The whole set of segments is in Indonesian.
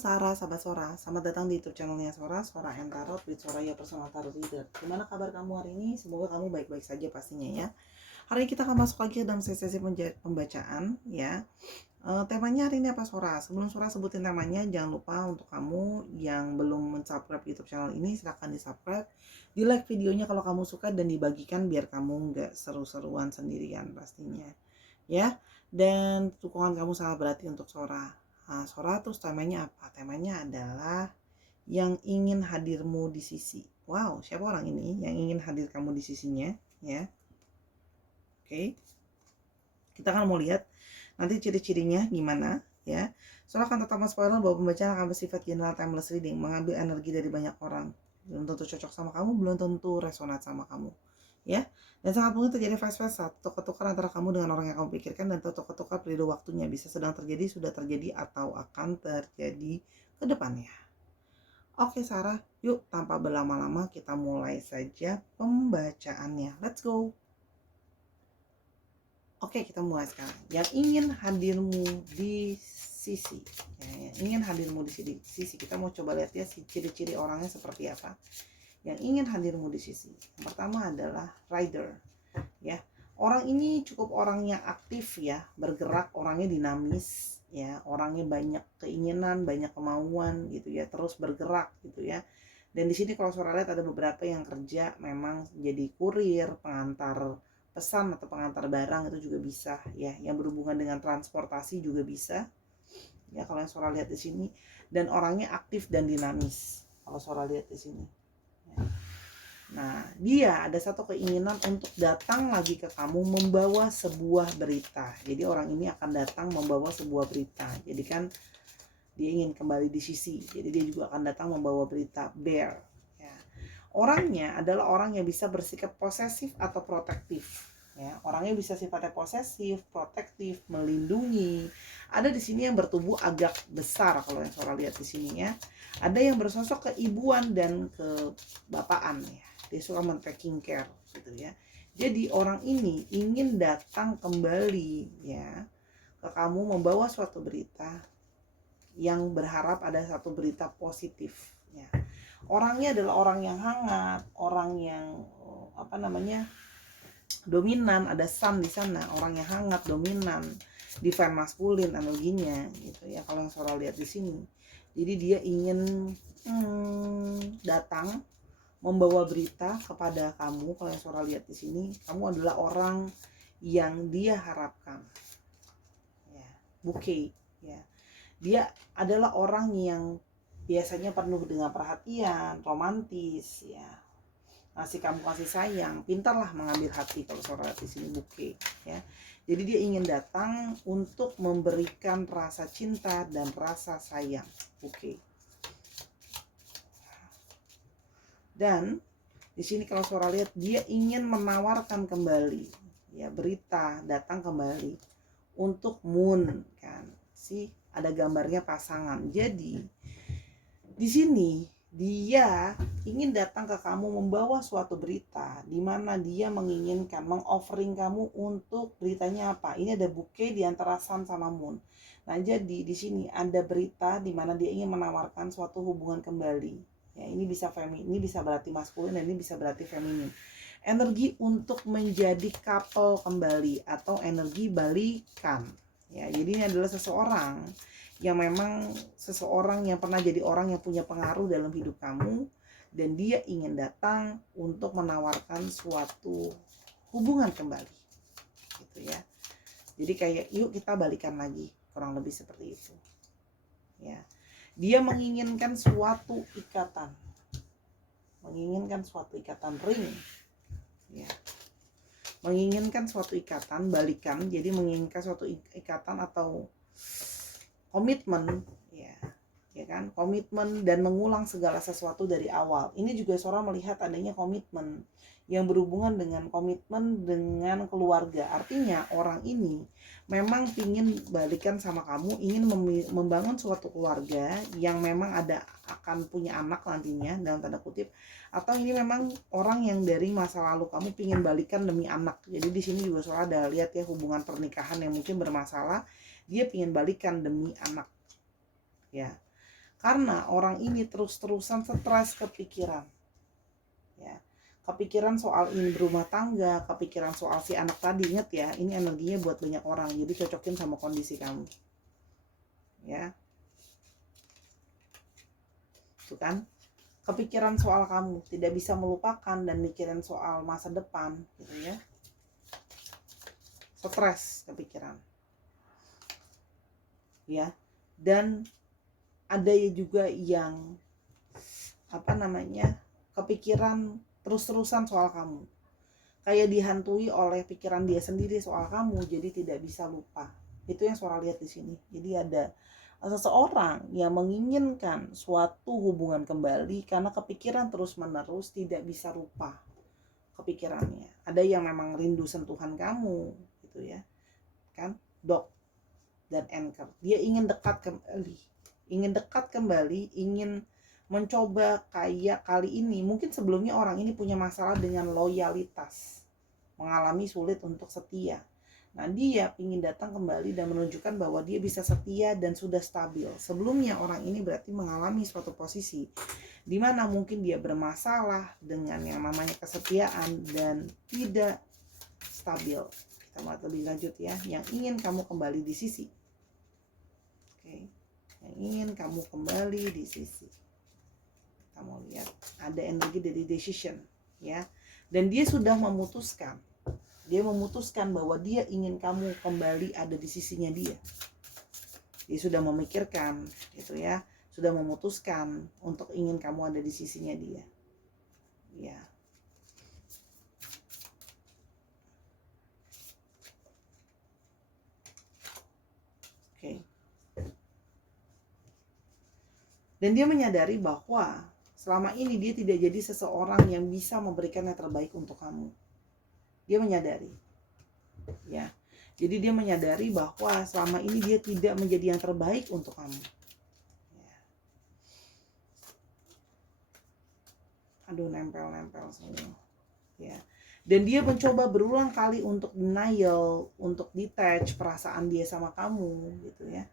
Sarah, sahabat Sora, selamat datang di YouTube channelnya Sora, Sora and Tarot with Soraya Personal Tarot Reader. Gimana kabar kamu hari ini? Semoga kamu baik-baik saja pastinya ya. Hari ini kita akan masuk lagi dalam sesi pembacaan ya. Temanya hari ini apa Sora? Sebelum Sora sebutin temanya, jangan lupa untuk kamu yang belum subscribe YouTube channel ini, silahkan di subscribe, di like videonya kalau kamu suka, dan dibagikan biar kamu nggak seru-seruan sendirian pastinya ya. Dan dukungan kamu sangat berarti untuk Sora. Nah, Sora terus temanya apa? Temanya adalah yang ingin hadirmu di sisi. Wow, siapa orang ini yang ingin hadir kamu di sisinya ya? Oke. Kita akan mau lihat nanti ciri-cirinya gimana ya. Sora akan tetap spoiler bahwa pembacaan akan bersifat general, timeless reading, mengambil energi dari banyak orang. Belum tentu cocok sama kamu, belum tentu resonat sama kamu ya. Dan sangat mungkin terjadi vice-versa, tukar-tukar antara kamu dengan orang yang kamu pikirkan, dan tukar-tukar periode waktunya bisa sedang terjadi, sudah terjadi, atau akan terjadi ke depannya. Oke Sarah, yuk tanpa berlama-lama kita mulai saja pembacaannya. Let's go. Oke, kita mulai sekarang. Yang ingin hadirmu di sisi ya, yang ingin hadirmu di sisi, kita mau coba lihat ya ciri-ciri orangnya seperti apa yang ingin hadirmu di sisi. Yang pertama adalah rider ya. Orang ini cukup orang yang aktif ya, bergerak, orangnya dinamis ya, orangnya banyak keinginan, banyak kemauan gitu ya, terus bergerak gitu ya. Dan di sini kalau Sora lihat ada beberapa yang kerja memang jadi kurir, pengantar pesan atau pengantar barang, itu juga bisa ya, yang berhubungan dengan transportasi juga bisa ya kalau yang Sora lihat di sini. Dan orangnya aktif dan dinamis kalau Sora lihat di sini ya. Nah, dia ada satu keinginan untuk datang lagi ke kamu membawa sebuah berita. Jadi orang ini akan datang membawa sebuah berita. Jadi kan dia ingin kembali di sisi. Jadi dia juga akan datang membawa berita bear. Ya. Orangnya adalah orang yang bisa bersikap posesif atau protektif. Ya, orangnya bisa sifatnya posesif, protektif, melindungi. Ada di sini yang bertubuh agak besar kalau yang Sora lihat di sini ya. Ada yang bersosok keibuan dan kebapaan ya. Dia suka men-taking care gitu ya. Jadi orang ini ingin datang kembali ya ke kamu membawa suatu berita yang berharap ada satu berita positif ya. Orangnya adalah orang yang hangat, orang yang dominan, ada sun di sana, orang yang hangat, dominan, divine maskulin analoginya gitu ya kalau yang Sora lihat di sini. Jadi dia ingin datang membawa berita kepada kamu. Kalau yang Sora lihat di sini, kamu adalah orang yang dia harapkan ya, bouquet ya. Dia adalah orang yang biasanya penuh dengan perhatian, romantis ya, ngasih kamu kasih sayang, pintarlah mengambil hati kalau Sora lihat di sini, bouquet ya. Jadi dia ingin datang untuk memberikan rasa cinta dan rasa sayang, bouquet. Dan di sini kalau Sora lihat dia ingin menawarkan kembali ya, berita datang kembali untuk moon kan. Ada gambarnya pasangan. Jadi di sini dia ingin datang ke kamu membawa suatu berita di mana dia menginginkan mengoffering kamu untuk beritanya apa. Ini ada bouquet di antara sun sama moon. Nah, jadi di sini ada berita di mana dia ingin menawarkan suatu hubungan kembali. Ya, ini bisa feminin, ini bisa berarti maskulin, dan ini bisa berarti feminin. Energi untuk menjadi couple kembali atau energi balikan. Ya, jadi ini adalah seseorang yang memang seseorang yang pernah jadi orang yang punya pengaruh dalam hidup kamu, dan dia ingin datang untuk menawarkan suatu hubungan kembali. Gitu ya. Jadi kayak yuk kita balikan lagi, kurang lebih seperti itu. Ya. Dia menginginkan suatu ikatan. Menginginkan suatu ikatan ring. Ya. Menginginkan suatu ikatan, balikan. Jadi menginginkan suatu ikatan atau komitmen ya. Ya kan? Komitmen dan mengulang segala sesuatu dari awal. Ini juga Sora melihat adanya komitmen yang berhubungan dengan komitmen dengan keluarga. Artinya orang ini memang ingin balikan sama kamu, ingin membangun suatu keluarga yang memang akan punya anak nantinya dalam tanda kutip, atau ini memang orang yang dari masa lalu kamu ingin balikan demi anak. Jadi di sini juga Sora ada lihat ya hubungan pernikahan yang mungkin bermasalah, dia ingin balikan demi anak ya. Karena orang ini terus-terusan stres kepikiran. Ya. Kepikiran soal ini berumah tangga, kepikiran soal si anak tadi. Ingat ya, ini energinya buat banyak orang, jadi cocokin sama kondisi kamu. Ya. Itu kan, kepikiran soal kamu, tidak bisa melupakan dan mikirin soal masa depan gitu ya. Stres kepikiran. Ya. Dan ada juga yang kepikiran terus-terusan soal kamu, kayak dihantui oleh pikiran dia sendiri soal kamu, jadi tidak bisa lupa. Itu yang Sora lihat di sini. Jadi ada seseorang yang menginginkan suatu hubungan kembali karena kepikiran terus-menerus, tidak bisa lupa kepikirannya. Ada yang memang rindu sentuhan kamu gitu ya kan, Dog dan Anchor. Dia ingin dekat kembali, ingin mencoba kayak kali ini. Mungkin sebelumnya orang ini punya masalah dengan loyalitas, mengalami sulit untuk setia. Nah, dia ingin datang kembali dan menunjukkan bahwa dia bisa setia dan sudah stabil. Sebelumnya orang ini berarti mengalami suatu posisi di mana mungkin dia bermasalah dengan yang namanya kesetiaan dan tidak stabil. Kita mau lebih lanjut ya, yang ingin kamu kembali di sisi. Oke. Yang ingin kamu kembali di sisi. Kita mau lihat ada energi dari decision ya. Dan dia sudah memutuskan. Dia memutuskan bahwa dia ingin kamu kembali ada di sisinya dia. Dia sudah memikirkan gitu ya, sudah memutuskan untuk ingin kamu ada di sisinya dia. Ya. Oke. Dan dia menyadari bahwa selama ini dia tidak jadi seseorang yang bisa memberikan yang terbaik untuk kamu. Dia menyadari. Ya. Jadi dia menyadari bahwa selama ini dia tidak menjadi yang terbaik untuk kamu. Ya. Aduh, nempel-nempel semua. Ya. Dan dia mencoba berulang kali untuk denial, untuk detach perasaan dia sama kamu gitu ya.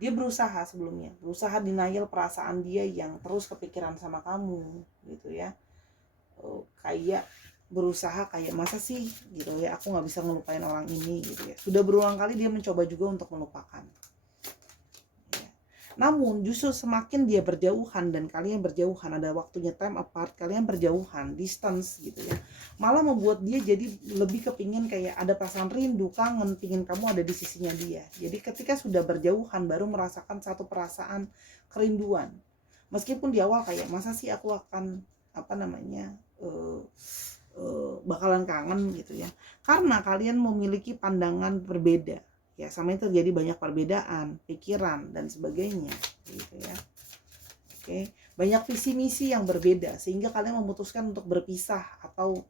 Dia berusaha sebelumnya, berusaha denial perasaan dia yang terus kepikiran sama kamu gitu ya. Kayak berusaha kayak masa sih gitu ya, aku nggak bisa ngelupain orang ini gitu ya. Sudah berulang kali dia mencoba juga untuk melupakan ya. Namun justru semakin dia berjauhan dan kalian berjauhan, ada waktunya time apart, kalian berjauhan, distance gitu ya, malah membuat dia jadi lebih kepingin kayak ada perasaan rindu, kangen, pingin kamu ada di sisinya dia. Jadi ketika sudah berjauhan baru merasakan satu perasaan kerinduan. Meskipun di awal kayak masa sih aku akan bakalan kangen gitu ya, karena kalian memiliki pandangan berbeda ya, sama itu terjadi banyak perbedaan pikiran dan sebagainya gitu ya. Oke, banyak visi misi yang berbeda sehingga kalian memutuskan untuk berpisah atau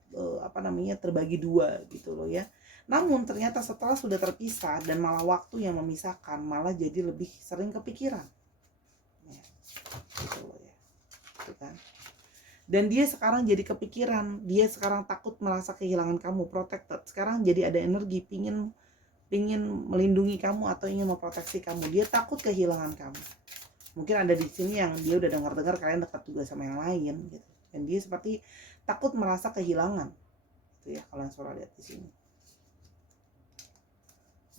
terbagi dua gitu loh ya. Namun ternyata setelah sudah terpisah dan malah waktu yang memisahkan, malah jadi lebih sering kepikiran ya, gitu loh ya, gitu kan. Dan dia sekarang jadi kepikiran, dia sekarang takut merasa kehilangan kamu, protected. Sekarang jadi ada energi pingin melindungi kamu atau ingin memproteksi kamu. Dia takut kehilangan kamu. Mungkin ada di sini yang dia udah dengar kalian dekat juga sama yang lain gitu. Dan dia seperti takut merasa kehilangan. Itu ya kalau yang Sora lihat di sini.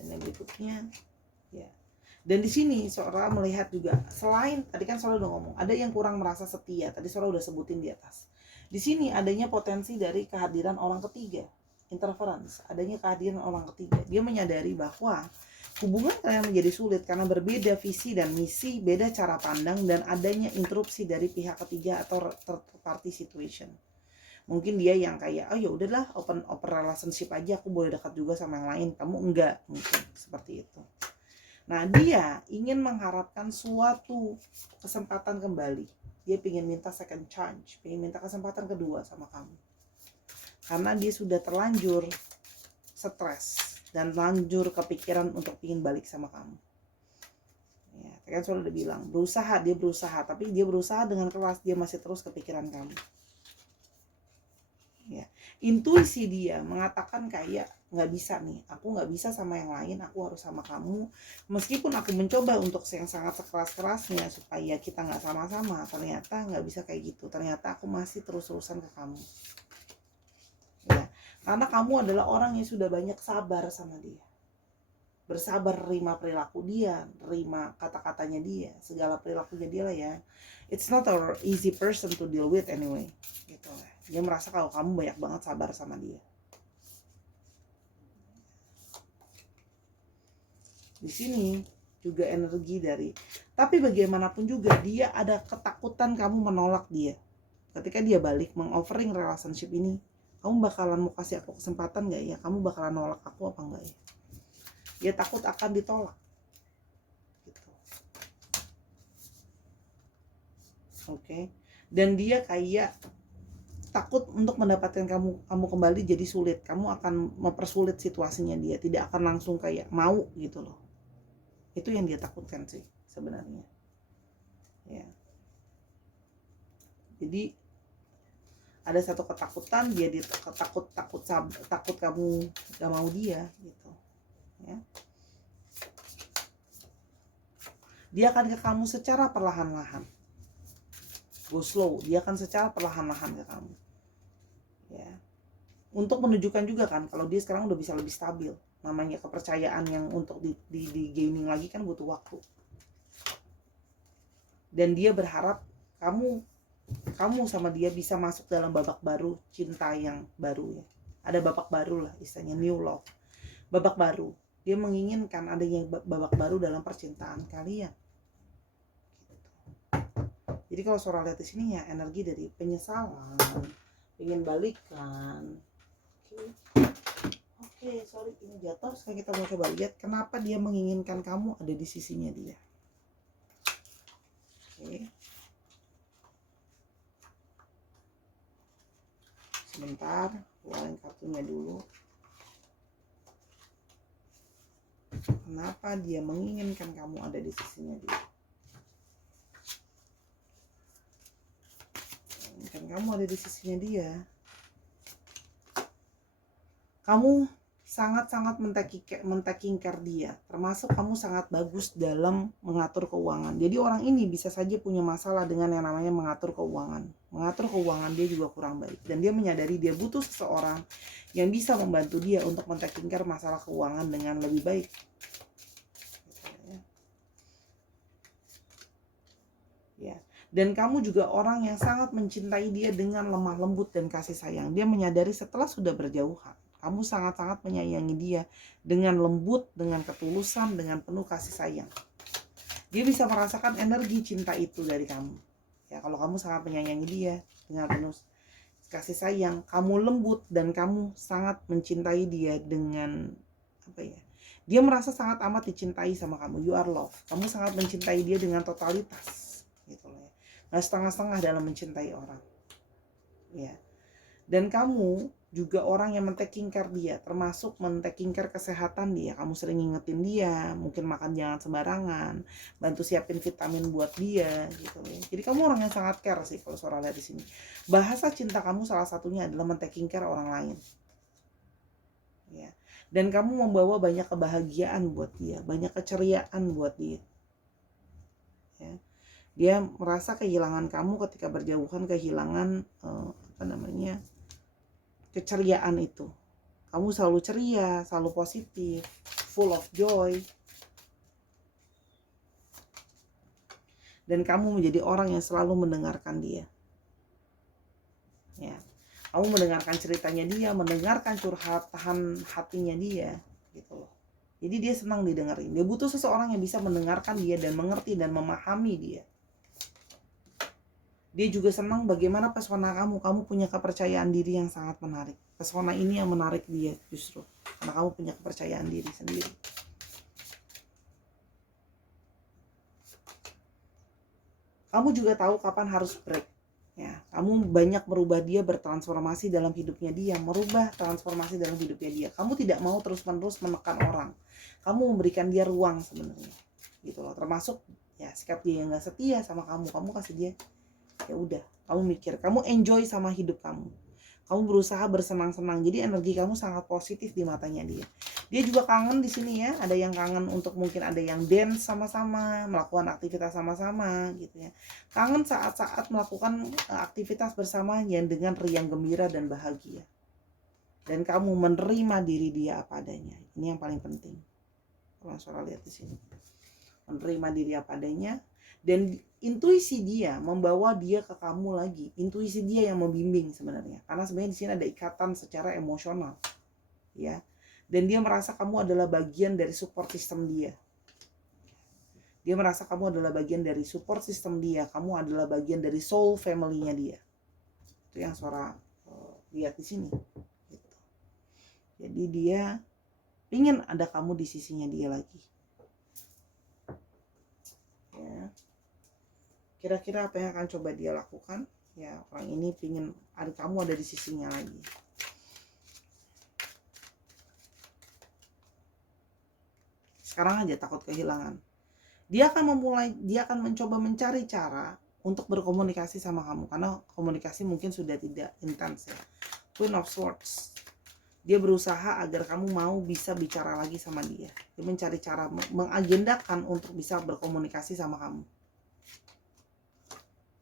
Dan yang berikutnya ya. Dan di sini Sora melihat juga, selain tadi kan Sora udah ngomong, ada yang kurang merasa setia. Tadi Sora udah sebutin di atas. Di sini adanya potensi dari kehadiran orang ketiga, interference, adanya kehadiran orang ketiga. Dia menyadari bahwa hubungan kalian menjadi sulit karena berbeda visi dan misi, beda cara pandang, dan adanya interupsi dari pihak ketiga atau third party situation. Mungkin dia yang kayak, oh ya udahlah, open relationship aja, aku boleh dekat juga sama yang lain, kamu enggak, mungkin seperti itu. Nah, dia ingin mengharapkan suatu kesempatan kembali. Dia ingin minta second chance, ingin minta kesempatan kedua sama kamu. Karena dia sudah terlanjur stres dan lanjur kepikiran untuk ingin balik sama kamu. Ya, kan sudah bilang, dia berusaha, tapi dia berusaha dengan keras, dia masih terus kepikiran kamu. Ya. Intuisi dia mengatakan kayak, nggak bisa nih, aku nggak bisa sama yang lain, aku harus sama kamu. Meskipun aku mencoba untuk yang sangat sekeras-kerasnya supaya kita nggak sama-sama, ternyata nggak bisa kayak gitu. Ternyata aku masih terus-terusan ke kamu. Ya, karena kamu adalah orang yang sudah banyak sabar sama dia. Bersabar terima perilaku dia, terima kata-katanya dia, segala perilakunya dia lah ya. It's not an easy person to deal with anyway. Gitu. Dia merasa kalau kamu banyak banget sabar sama dia. Di sini juga energi dari, tapi bagaimanapun juga dia ada ketakutan kamu menolak dia. Ketika dia balik mengoffering relationship ini, kamu bakalan mau kasih aku kesempatan gak ya? Kamu bakalan nolak aku apa enggak ya? Dia takut akan ditolak gitu. Oke. Dan dia kayak takut untuk mendapatkan kamu kembali jadi sulit. Kamu akan mempersulit situasinya dia, tidak akan langsung kayak mau gitu loh. Itu yang dia takutkan sih sebenarnya. Ya. Jadi ada satu ketakutan, dia takut kamu gak mau dia gitu. Ya. Dia akan ke kamu secara perlahan-lahan. Go slow, dia akan secara perlahan-lahan ke kamu. Ya. Untuk menunjukkan juga kan kalau dia sekarang udah bisa lebih stabil. Namanya kepercayaan yang untuk di gaining lagi kan butuh waktu. Dan dia berharap kamu sama dia bisa masuk dalam babak baru cinta yang baru ya. Ada babak baru lah istilahnya, new love. Babak baru. Dia menginginkan adanya babak baru dalam percintaan kalian. Jadi kalau suara lihat di sini ya energi dari penyesalan, pengen balikan. Oke, sorry ini jatuh. Sekarang kita mau coba lihat kenapa dia menginginkan kamu ada di sisinya dia. Oke. Sebentar, keluarin kartunya dulu. Kenapa dia menginginkan kamu ada di sisinya dia? Menginginkan kamu ada di sisinya dia. Kamu sangat-sangat men-taking care dia, termasuk kamu sangat bagus dalam mengatur keuangan. Jadi orang ini bisa saja punya masalah dengan yang namanya mengatur keuangan. Mengatur keuangan dia juga kurang baik. Dan dia menyadari dia butuh seseorang yang bisa membantu dia untuk men-taking care masalah keuangan dengan lebih baik. Ya. Dan kamu juga orang yang sangat mencintai dia dengan lemah lembut dan kasih sayang. Dia menyadari setelah sudah berjauhan, kamu sangat-sangat menyayangi dia dengan lembut, dengan ketulusan, dengan penuh kasih sayang. Dia bisa merasakan energi cinta itu dari kamu. Ya, kalau kamu sangat menyayangi dia dengan penuh kasih sayang, kamu lembut dan kamu sangat mencintai dia dengan apa ya? Dia merasa sangat amat dicintai sama kamu. You are love. Kamu sangat mencintai dia dengan totalitas, gitu loh ya. Nggak setengah-setengah dalam mencintai orang. Ya. Dan kamu juga orang yang men-taking care dia, termasuk men-taking care kesehatan dia. Kamu sering ngingetin dia, mungkin makan jangan sembarangan, bantu siapin vitamin buat dia gitu ya. Jadi kamu orang yang sangat care sih kalau suara lihat di sini. Bahasa cinta kamu salah satunya adalah men-taking care orang lain. Ya. Dan kamu membawa banyak kebahagiaan buat dia, banyak keceriaan buat dia. Ya. Dia merasa kehilangan kamu ketika berjauhan, kehilangan keceriaan itu. Kamu selalu ceria, selalu positif, full of joy. Dan kamu menjadi orang yang selalu mendengarkan dia. Ya. Kamu mendengarkan ceritanya dia, mendengarkan curhatan hatinya dia, gitu loh. Jadi dia senang didengerin. Dia butuh seseorang yang bisa mendengarkan dia dan mengerti dan memahami dia. Dia juga senang bagaimana pesona kamu. Kamu punya kepercayaan diri yang sangat menarik. Pesona ini yang menarik dia justru. Karena kamu punya kepercayaan diri sendiri. Kamu juga tahu kapan harus break. Ya, kamu banyak merubah dia, bertransformasi dalam hidupnya dia. Merubah transformasi dalam hidupnya dia. Kamu tidak mau terus-menerus menekan orang. Kamu memberikan dia ruang sebenarnya. Gitu loh. Termasuk ya sikap dia yang gak setia sama kamu. Kamu kasih dia ya udah, kamu mikir, kamu enjoy sama hidup kamu. Kamu berusaha bersenang-senang, jadi energi kamu sangat positif di matanya dia. Dia juga kangen di sini ya, ada yang kangen untuk mungkin ada yang dance sama-sama, melakukan aktivitas sama-sama gitu ya. Kangen saat-saat melakukan aktivitas bersama yang dengan riang gembira dan bahagia. Dan kamu menerima diri dia apa adanya. Ini yang paling penting. Kalau suara lihat di sini. Menerima diri apa adanya, dan intuisi dia membawa dia ke kamu lagi. Intuisi dia yang membimbing sebenarnya, karena sebenarnya di sini ada ikatan secara emosional ya, dan dia merasa kamu adalah bagian dari support system dia. Dia merasa kamu adalah bagian dari support system dia, kamu adalah bagian dari soul family-nya dia. Itu yang suara lihat di sini gitu. Jadi dia ingin ada kamu di sisinya dia lagi ya. Kira-kira apa yang akan coba dia lakukan? Ya, orang ini pingin ada kamu ada di sisinya lagi. Sekarang aja takut kehilangan. Dia akan mencoba mencari cara untuk berkomunikasi sama kamu, karena komunikasi mungkin sudah tidak intens ya. Queen of Swords. Dia berusaha agar kamu mau bisa bicara lagi sama dia. Dia mencari cara mengagendakan untuk bisa berkomunikasi sama kamu.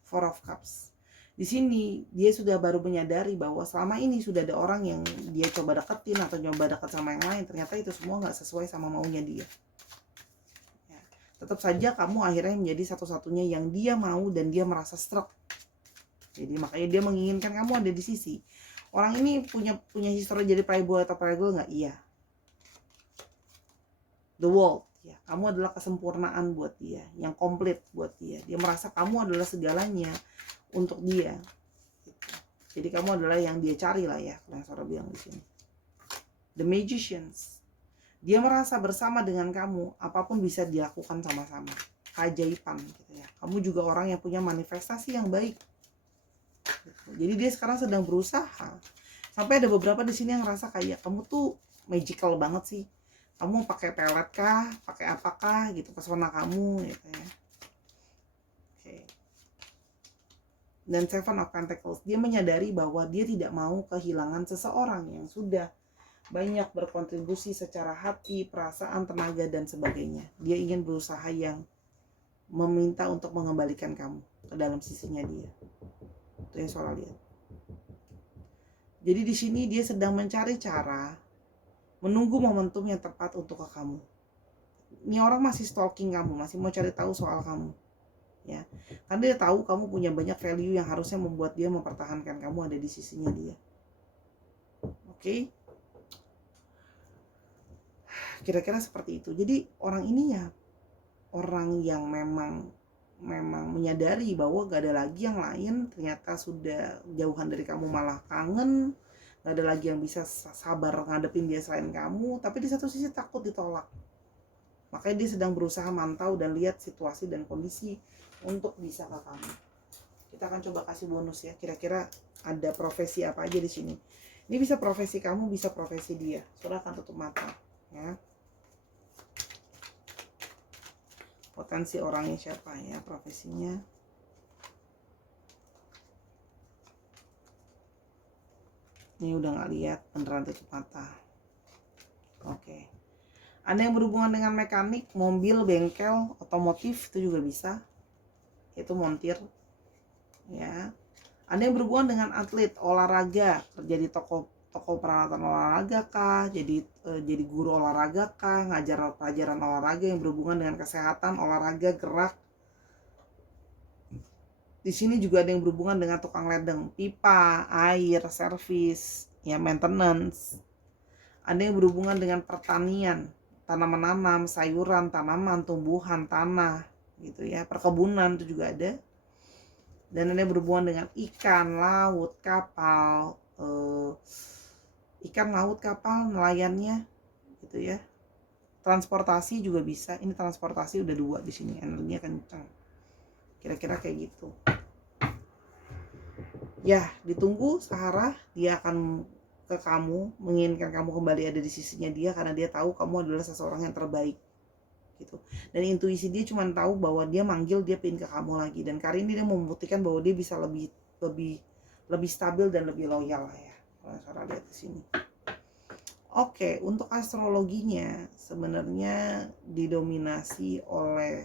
Four of Cups. Di sini dia sudah baru menyadari bahwa selama ini sudah ada orang yang dia coba deketin atau coba dekat sama yang lain, ternyata itu semua nggak sesuai sama maunya dia. Ya, tetap saja kamu akhirnya menjadi satu-satunya yang dia mau dan dia merasa struck. Jadi makanya dia menginginkan kamu ada di sisi. Orang ini punya histori jadi playboy atau playgirl nggak? Iya. The World. Ya, kamu adalah kesempurnaan buat dia, yang komplit buat dia. Dia merasa kamu adalah segalanya untuk dia. Gitu. Jadi kamu adalah yang dia cari lah ya, yang Sora bilang di sini. The Magicians. Dia merasa bersama dengan kamu, apapun bisa dilakukan sama-sama. Keajaiban gitu ya. Kamu juga orang yang punya manifestasi yang baik. Gitu. Jadi dia sekarang sedang berusaha. Sampai ada beberapa di sini yang ngerasa kayak kamu tuh magical banget sih. Kamu pakai pelet kah, pakai apakah gitu, pesona kamu gitu ya. Oke. Dan Seven of Pentacles, dia menyadari bahwa dia tidak mau kehilangan seseorang yang sudah banyak berkontribusi secara hati, perasaan, tenaga, dan sebagainya. Dia ingin berusaha yang meminta untuk mengembalikan kamu ke dalam sisinya dia. Itu yang Sora lihat. Jadi di sini dia sedang mencari cara, menunggu momentum yang tepat untuk ke kamu. Ini orang masih stalking kamu, masih mau cari tahu soal kamu ya, karena dia tahu kamu punya banyak value yang harusnya membuat dia mempertahankan kamu ada di sisinya dia. Oke, kira-kira seperti itu. Jadi orang ini ya orang yang memang menyadari bahwa gak ada lagi yang lain, ternyata sudah jauhan dari kamu, malah kangen. Gak ada lagi yang bisa sabar ngadepin dia selain kamu, tapi di satu sisi takut ditolak. Makanya dia sedang berusaha mantau dan lihat situasi dan kondisi untuk bisa ke kamu. Kita akan coba kasih bonus ya. Kira-kira ada profesi apa aja di sini. Ini bisa profesi kamu, bisa profesi dia. Saudara akan tutup mata ya. Potensi orangnya siapa ya, profesinya. Ini udah nggak lihat, beneran tutup mata. Oke. Ada yang berhubungan dengan mekanik, mobil, bengkel, otomotif, itu juga bisa. Itu montir. Ya. Ada yang berhubungan dengan atlet, olahraga, kerja di toko peralatan olahraga kah, jadi guru olahraga kah, ngajar pelajaran olahraga yang berhubungan dengan kesehatan, olahraga, gerak. Di sini juga ada yang berhubungan dengan tukang ledeng, pipa, air, servis, ya maintenance. Ada yang berhubungan dengan pertanian, tanam menanam, sayuran, tanaman, tumbuhan, tanah, gitu ya, perkebunan itu juga ada. Dan ada yang berhubungan dengan ikan, laut, kapal, ikan, laut, kapal, nelayannya, gitu ya. Transportasi juga bisa. Ini transportasi udah 2 di sini, energinya kencang. Kira-kira kayak gitu. Ya, ditunggu Sahara, dia akan ke kamu, menginginkan kamu kembali ada di sisinya dia karena dia tahu kamu adalah seseorang yang terbaik. Gitu. Dan intuisi dia cuma tahu bahwa dia manggil, dia pengen ke kamu lagi, dan kali ini dia membuktikan bahwa dia bisa lebih stabil dan lebih loyal lah ya. Kalau Sora lihat di sini. Oke, untuk astrologinya sebenarnya didominasi oleh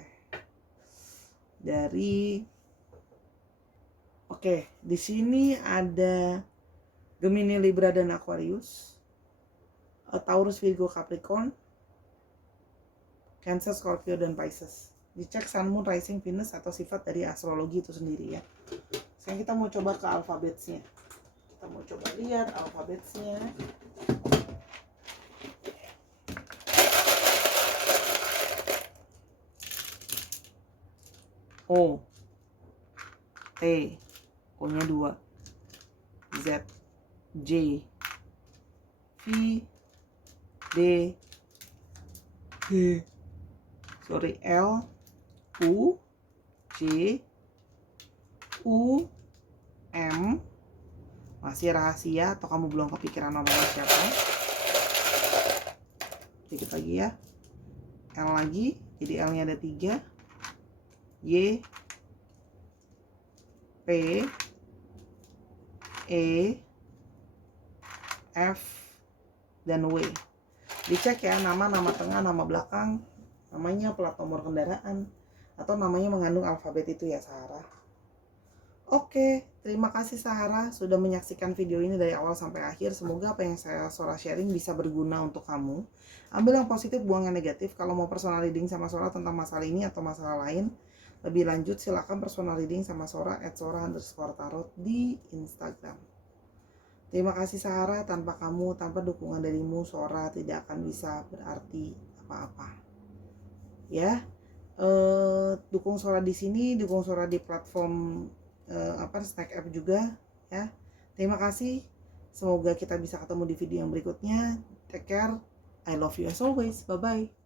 dari di sini ada Gemini, Libra dan Aquarius, Taurus, Virgo, Capricorn, Cancer, Scorpio dan Pisces. Dicek Sun, Moon, Rising, Venus atau sifat dari astrologi itu sendiri ya. Sekarang kita mau coba ke alfabetnya. Kita mau coba lihat alfabetnya. O, T, O-nya 2, Z, J, V, D, L, U, J, U, M. Masih rahasia atau kamu belum kepikiran namanya siapa? Dikit lagi ya. L lagi, jadi L-nya ada 3. Y, P, E, F, dan W. Dicek ya nama tengah, nama belakang, namanya, plat nomor kendaraan, atau namanya mengandung alfabet itu ya Sarah. Oke, terima kasih Sarah sudah menyaksikan video ini dari awal sampai akhir. Semoga apa yang saya Sora sharing bisa berguna untuk kamu. Ambil yang positif, buang yang negatif. Kalau mau personal reading sama Sora tentang masalah ini atau masalah lain lebih lanjut, silakan personal reading sama Sora @sora_tarot di Instagram. Terima kasih Sarah, tanpa kamu, tanpa dukungan darimu, Sora tidak akan bisa berarti apa-apa. Ya, dukung Sora di sini, dukung Sora di platform Snack App juga ya. Terima kasih. Semoga kita bisa ketemu di video yang berikutnya. Take care. I love you as always. Bye bye.